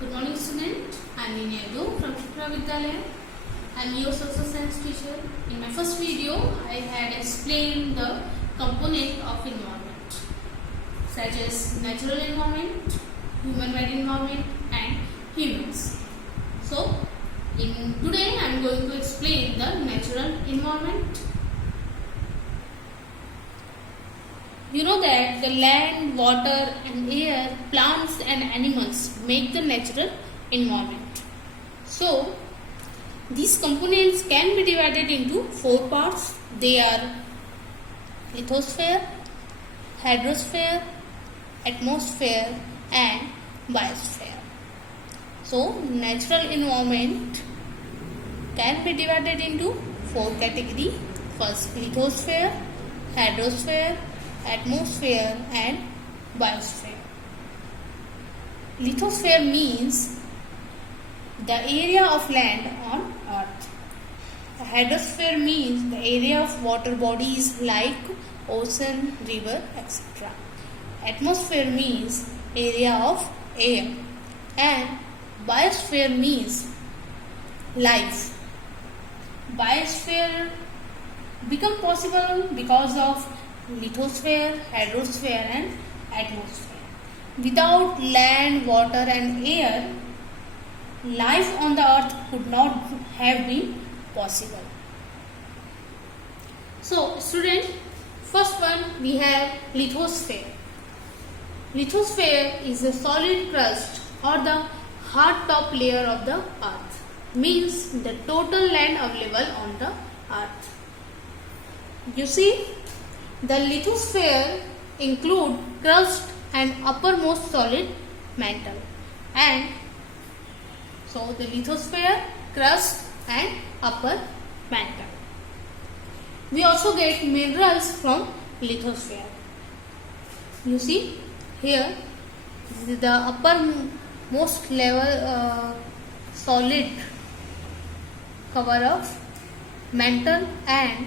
Good morning, student. I am Niyadu from Shukra Vidyalaya. I am your social science teacher. In my first video, I had explained the component of environment, such as natural environment, human-made environment, and humans. So, today I am going to explain the natural environment. You know that the land, water and air, plants and animals make the natural environment. So, these components can be divided into four parts. They are lithosphere, hydrosphere, atmosphere and biosphere. So, natural environment can be divided into four categories. First, lithosphere, hydrosphere, atmosphere and biosphere. Lithosphere means the area of land on earth. The hydrosphere means the area of water bodies like ocean, river, etc. Atmosphere means area of air, and biosphere means life. Biosphere become possible because of lithosphere, hydrosphere and atmosphere. Without land, water and air, life on the earth could not have been possible. So, student, first one we have lithosphere. Lithosphere is the solid crust or the hard top layer of the earth, means the total land available on the earth. You see, the lithosphere include crust and uppermost solid mantle, and so the lithosphere, crust and upper mantle. We also get minerals from lithosphere. You see here, this is the uppermost level solid cover of mantle and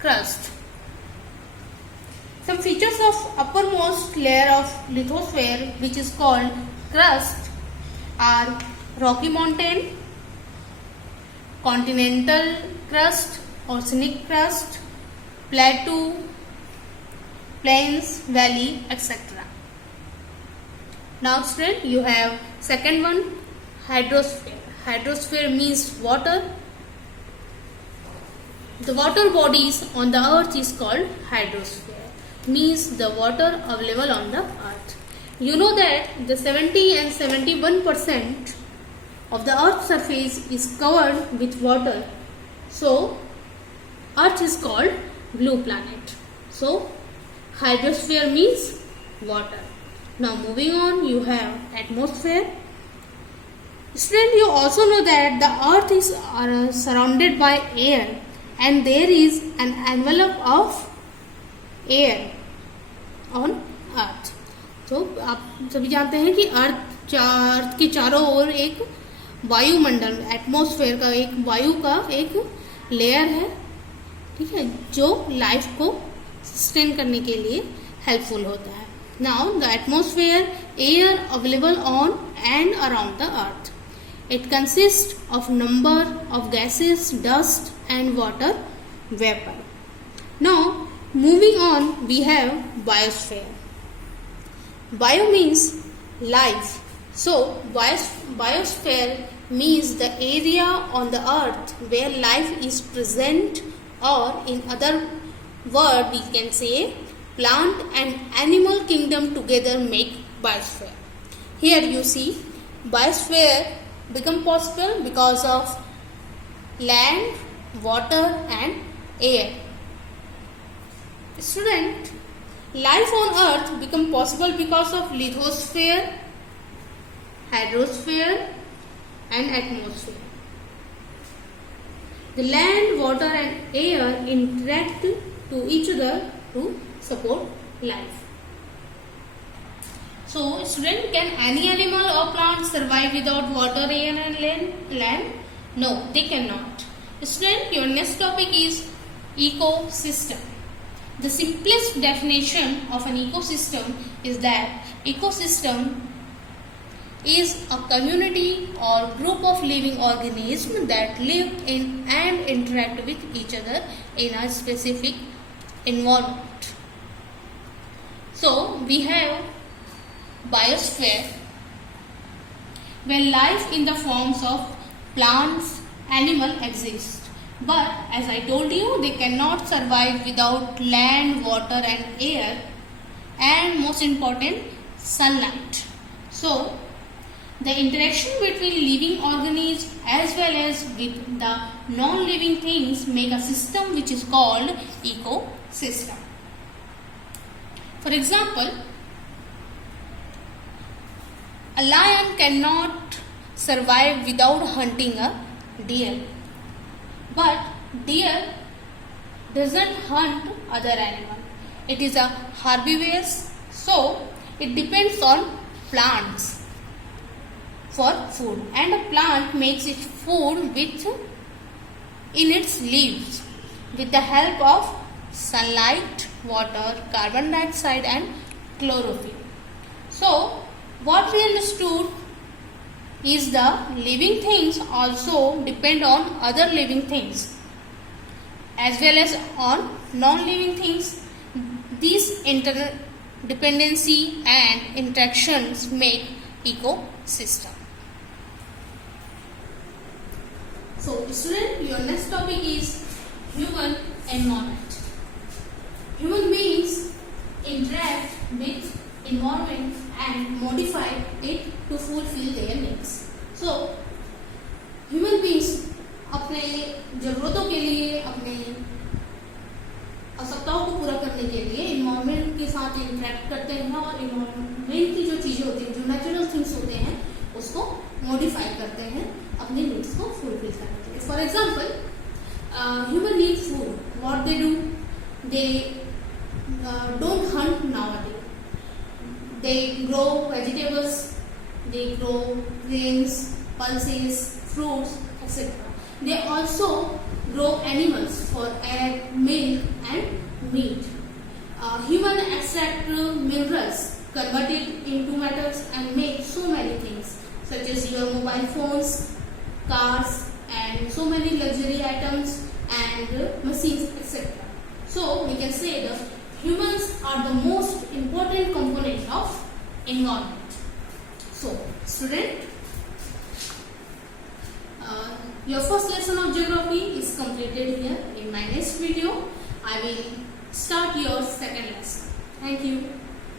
crust. Some features of uppermost layer of lithosphere, which is called crust, are rocky mountain, continental crust, oceanic crust, plateau, plains, valley, etc. Now, student, you have second one, hydrosphere. Hydrosphere means water. The water bodies on the earth is called hydrosphere, means the water available on the earth. You know that the 70 and 71% of the earth's surface is covered with water. So, earth is called blue planet. So, hydrosphere means water. Now, moving on, you have atmosphere. Student, you also know that the earth is surrounded by air, and there is an envelope of air on अर्थ. तो आप सभी जानते हैं कि अर्थ के चारों ओर एक वायुमंडल, एटमॉस्फेयर का एक वायु का एक लेयर है, ठीक है, जो लाइफ को सस्टेन करने के लिए हेल्पफुल होता है. Now the atmosphere, air available on and around the earth. It consist of number of gases, dust and water vapour. Now moving on, we have biosphere. Bio means life. So, biosphere means the area on the earth where life is present, or in other word we can say plant and animal kingdom together make biosphere. Here you see biosphere become possible because of land, water and air. Student, life on earth become possible because of lithosphere, hydrosphere and atmosphere. The land, water and air interact to each other to support life. So, student, can any animal or plant survive without water, air and land? No, they cannot. Student, your next topic is ecosystem. The simplest definition of an ecosystem is that ecosystem is a community or group of living organisms that live in and interact with each other in a specific environment. So we have biosphere, where life in the forms of plants, animal exists. But as I told you, they cannot survive without land, water and air, and most important, sunlight. So the interaction between living organisms as well as with the non-living things make a system which is called ecosystem. For example, a lion cannot survive without hunting a deer. But deer doesn't hunt other animal. It is a herbivorous, so it depends on plants for food, and a plant makes its food in its leaves with the help of sunlight, water, carbon dioxide and chlorophyll. So what we understood is the living things also depend on other living things as well as on non-living things. These interdependency and interactions make ecosystem. So student, your next topic is human environment. Human beings interact with environment and modify it to fulfill their needs. So human beings अपने ज़रूरतों के लिए, अपने आवश्यकताओं को पूरा करने के लिए इन्वायरमेंट के साथ इंटरेक्ट करते हैं और इन्वायरमेंट की जो चीज़ें होती हैं, जो नेचुरल थिंग्स होते हैं, उसको मॉडिफाई करते हैं अपने नीड्स को फुलफिल करने के लिए. For example, human need food. What they do, they don't Hunt nowadays. They grow vegetables, they grow grains, pulses, fruits, etc. They also grow animals for egg, milk and meat. Human extract minerals, convert it into metals and make so many things such as your mobile phones, cars and so many luxury items and machines, etc. So we can say that humans are the most important component of environment. So student, your first lesson of geography is completed here. In my next video, I will start your second lesson. Thank you.